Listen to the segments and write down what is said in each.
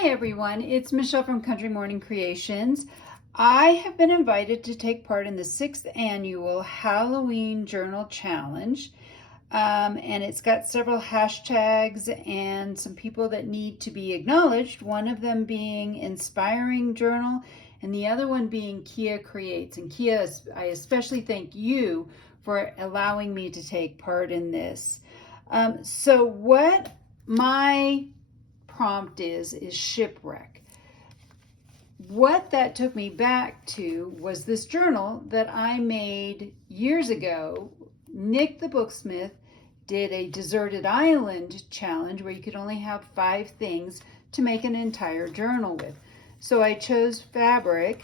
Hi everyone, it's Michelle from Country Morning Creations. I have been invited to take part in the 6th annual Halloween Journal Challenge. And it's got several hashtags and some people that need to be acknowledged. One of them being Inspiring Journal and the other one being Kia Creates. And Kia, I especially thank you for allowing me to take part in this. So what my prompt is Shipwreck. What that took me back to was this journal that I made years ago. Nick the Booksmith did a deserted island challenge where you could only have 5 things to make an entire journal with. So I chose fabric.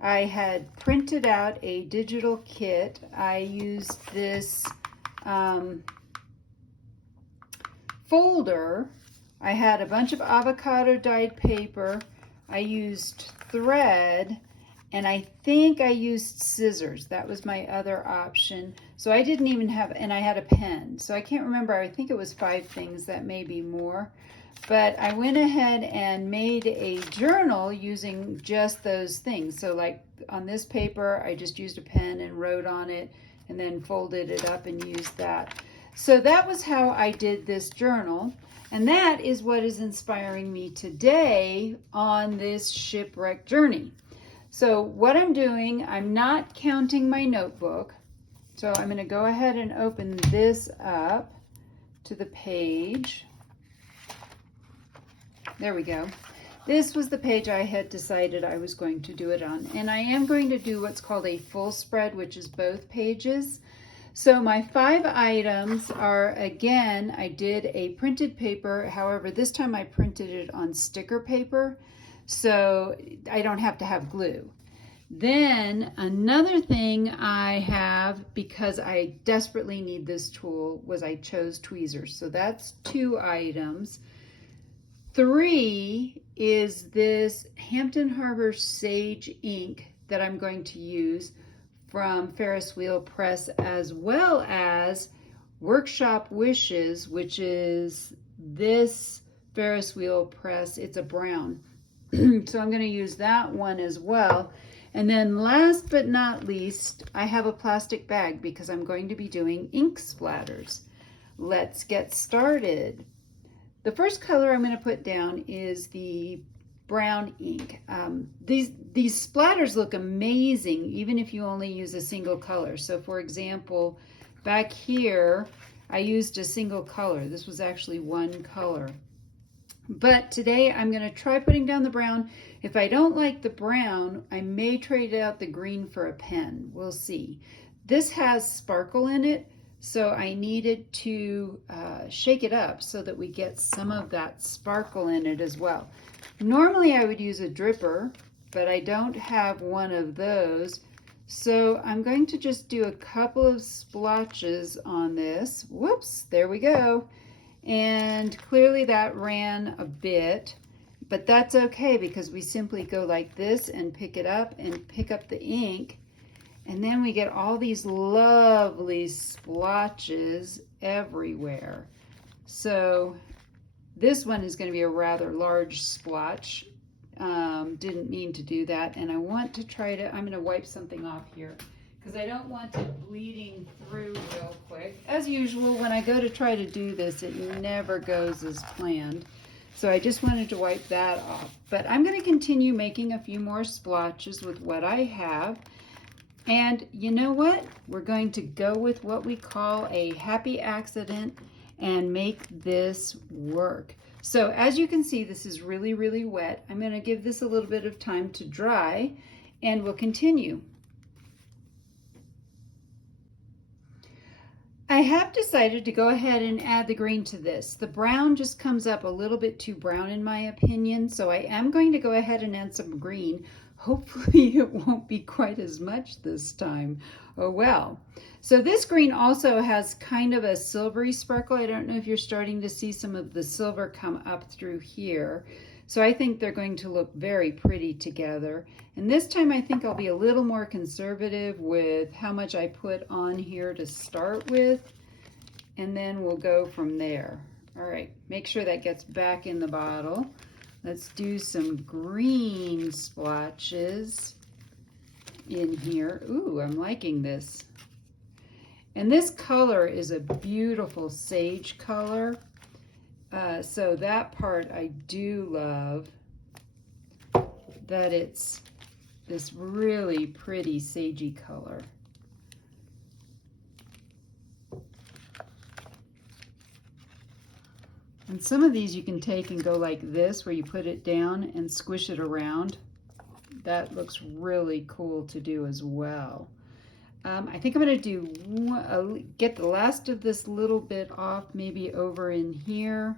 I had printed out a digital kit. I used this folder. I had a bunch of avocado dyed paper. I used thread, and I think I used scissors. That was my other option. So I didn't even have, and I had a pen. So I can't remember, I think it was 5 things, that may be more. But I went ahead and made a journal using just those things. So like on this paper, I just used a pen and wrote on it and then folded it up and used that. So that was how I did this journal. And that is what is inspiring me today on this shipwreck journey. So what I'm doing, I'm not counting my notebook. So I'm going to go ahead and open this up to the page. There we go. This was the page I had decided I was going to do it on. And I am going to do what's called a full spread, which is both pages. So my 5 items are, again, I did a printed paper. However, this time I printed it on sticker paper, so I don't have to have glue. Then another thing I have, because I desperately need this tool, was I chose tweezers. So that's 2 items. 3 is this Hampton Harbor Sage ink that I'm going to use from Ferris Wheel Press, as well as Workshop Wishes, which is this Ferris Wheel Press. It's a brown. So I'm going to use that one as well. And then last but not least, I have a plastic bag because I'm going to be doing ink splatters. Let's get started. The first color I'm going to put down is the brown ink. These splatters look amazing even if you only use a single color. So for example, back here I used a single color. This was actually one color. But today I'm going to try putting down the brown. If I don't like the brown, I may trade out the green for a pen. We'll see. This has sparkle in it, so I needed to shake it up so that we get some of that sparkle in it as well. Normally I would use a dripper, but I don't have one of those. So I'm going to just do a couple of splotches on this. Whoops, there we go. And clearly that ran a bit, but that's okay because we simply go like this and pick it up and pick up the ink. And then we get all these lovely splotches everywhere. So this one is going to be a rather large splotch. Didn't mean to do that. And I want to try to, I'm going to wipe something off here because I don't want it bleeding through real quick. As usual, when I go to try to do this, it never goes as planned. So I just wanted to wipe that off. But I'm going to continue making a few more splotches with what I have. And you know what? We're going to go with what we call a happy accident and make this work. So as you can see, this is really, really wet. I'm going to give this a little bit of time to dry and we'll continue. I have decided to go ahead and add the green to this. The brown just comes up a little bit too brown in my opinion, so I am going to go ahead and add some green. Hopefully it won't be quite as much this time. Oh well. So this green also has kind of a silvery sparkle. I don't know if you're starting to see some of the silver come up through here. So I think they're going to look very pretty together. And this time I think I'll be a little more conservative with how much I put on here to start with. And then we'll go from there. All right, make sure that gets back in the bottle. Let's do some green splotches in here. Ooh, I'm liking this. And this color is a beautiful sage color. So that part I do love, that it's this really pretty sagey color. And some of these you can take and go like this, where you put it down and squish it around. That looks really cool to do as well. I think I'm going to do get the last of this little bit off, maybe over in here.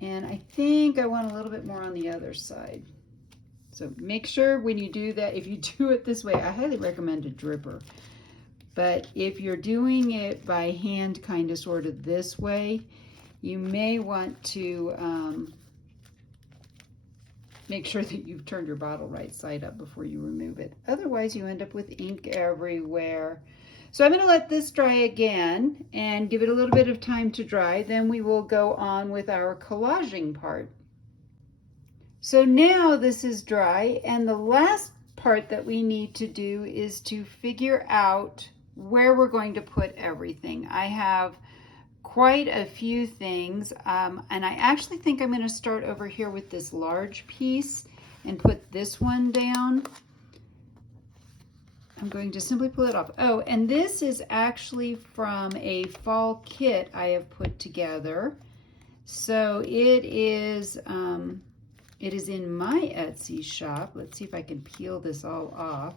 And I think I want a little bit more on the other side. So make sure when you do that, if you do it this way, I highly recommend a dripper. But if you're doing it by hand, kind of sort of this way, you may want to make sure that you've turned your bottle right side up before you remove it. Otherwise, you end up with ink everywhere. So I'm going to let this dry again and give it a little bit of time to dry. Then we will go on with our collaging part. So now this is dry, and the last part that we need to do is to figure out where we're going to put everything. I have quite a few things, and I actually think I'm going to start over here with this large piece and put this one down. I'm going to simply pull it off. Oh, and this is actually from a fall kit I have put together. So it is in my Etsy shop. Let's see if I can peel this all off.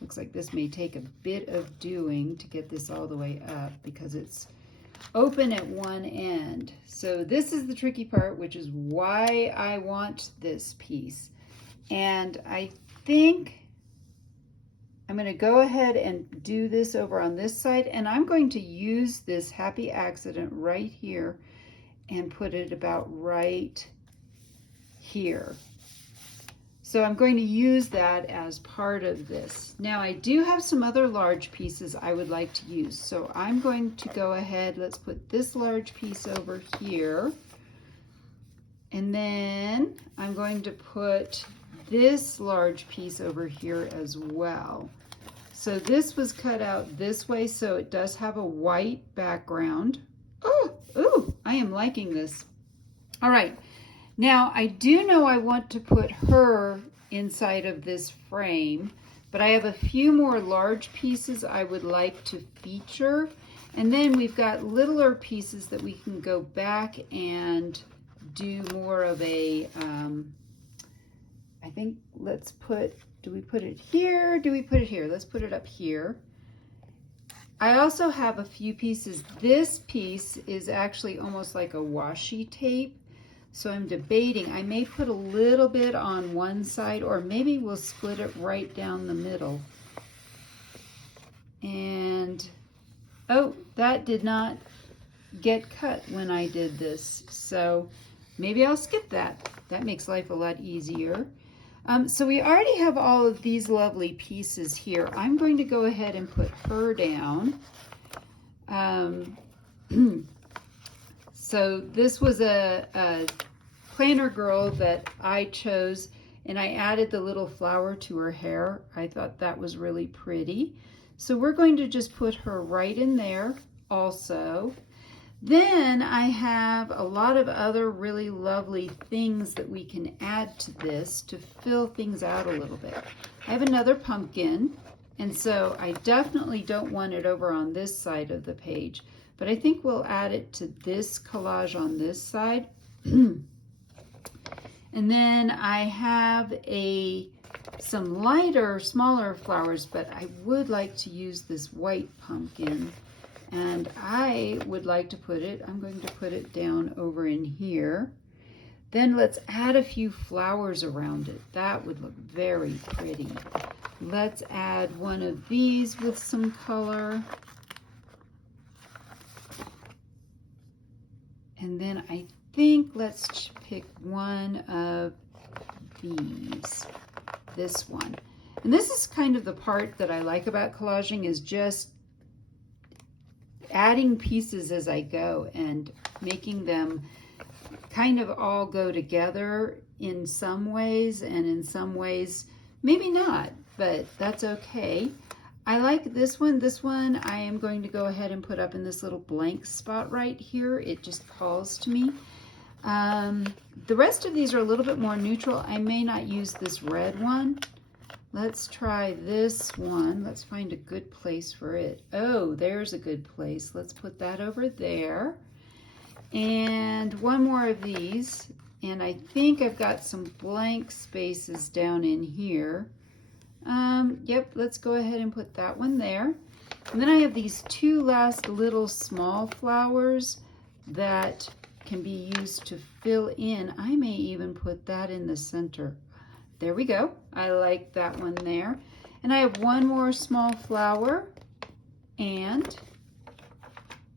Looks like this may take a bit of doing to get this all the way up because it's open at one end. So this is the tricky part, which is why I want this piece. And I think I'm going to go ahead and do this over on this side, and I'm going to use this happy accident right here and put it about right here. So I'm going to use that as part of this. Now I do have some other large pieces I would like to use. So I'm going to go ahead, let's put this large piece over here. And then I'm going to put this large piece over here as well. So this was cut out this way, so it does have a white background. Oh, ooh, I am liking this. All right. Now, I do know I want to put her inside of this frame, but I have a few more large pieces I would like to feature. And then we've got littler pieces that we can go back and do more of a, I think let's put, do we put it here? Do we put it here? Let's put it up here. I also have a few pieces. This piece is actually almost like a washi tape. So I'm debating, I may put a little bit on one side, or maybe we'll split it right down the middle. And, oh, that did not get cut when I did this. So maybe I'll skip that. That makes life a lot easier. So we already have all of these lovely pieces here. I'm going to go ahead and put her down. So this was a planner girl that I chose, and I added the little flower to her hair. I thought that was really pretty. So we're going to just put her right in there also. Then I have a lot of other really lovely things that we can add to this to fill things out a little bit. I have another pumpkin, and so I definitely don't want it over on this side of the page. But I think we'll add it to this collage on this side. And then I have some lighter, smaller flowers, but I would like to use this white pumpkin. And I would like to put it, I'm going to put it down over in here. Then let's add a few flowers around it. That would look very pretty. Let's add one of these with some color. And then I think let's pick one of these, this one. And this is kind of the part that I like about collaging, is just adding pieces as I go and making them kind of all go together in some ways, and in some ways maybe not, but that's okay. I like this one. This one I am going to go ahead and put up in this little blank spot right here. It just calls to me. The rest of these are a little bit more neutral. I may not use this red one. Let's try this one. Let's find a good place for it. Oh, there's a good place. Let's put that over there. And one more of these. And I think I've got some blank spaces down in here. Yep, let's go ahead and put that one there. And then I have these two last little small flowers that can be used to fill in. I may even put that in the center. There we go. I like that one there. And I have one more small flower. And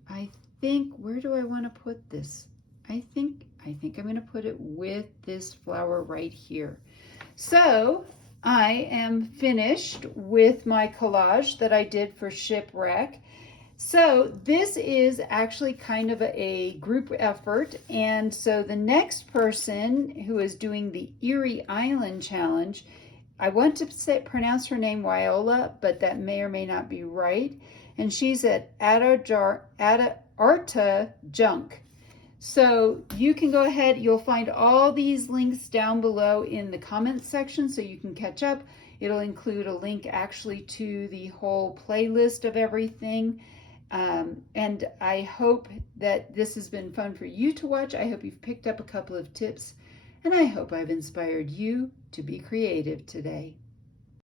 I think, where do I want to put this? I think I'm going to put it with this flower right here. So I am finished with my collage that I did for Shipwreck. So this is actually kind of a group effort, and so the next person who is doing the Erie Island Challenge, I want to pronounce her name Wiola, but that may or may not be right, and she's at Arta Junk. So you can go ahead, you'll find all these links down below in the comments section so you can catch up. It'll include a link actually to the whole playlist of everything. And I hope that this has been fun for you to watch. I hope you've picked up a couple of tips, and I hope I've inspired you to be creative today.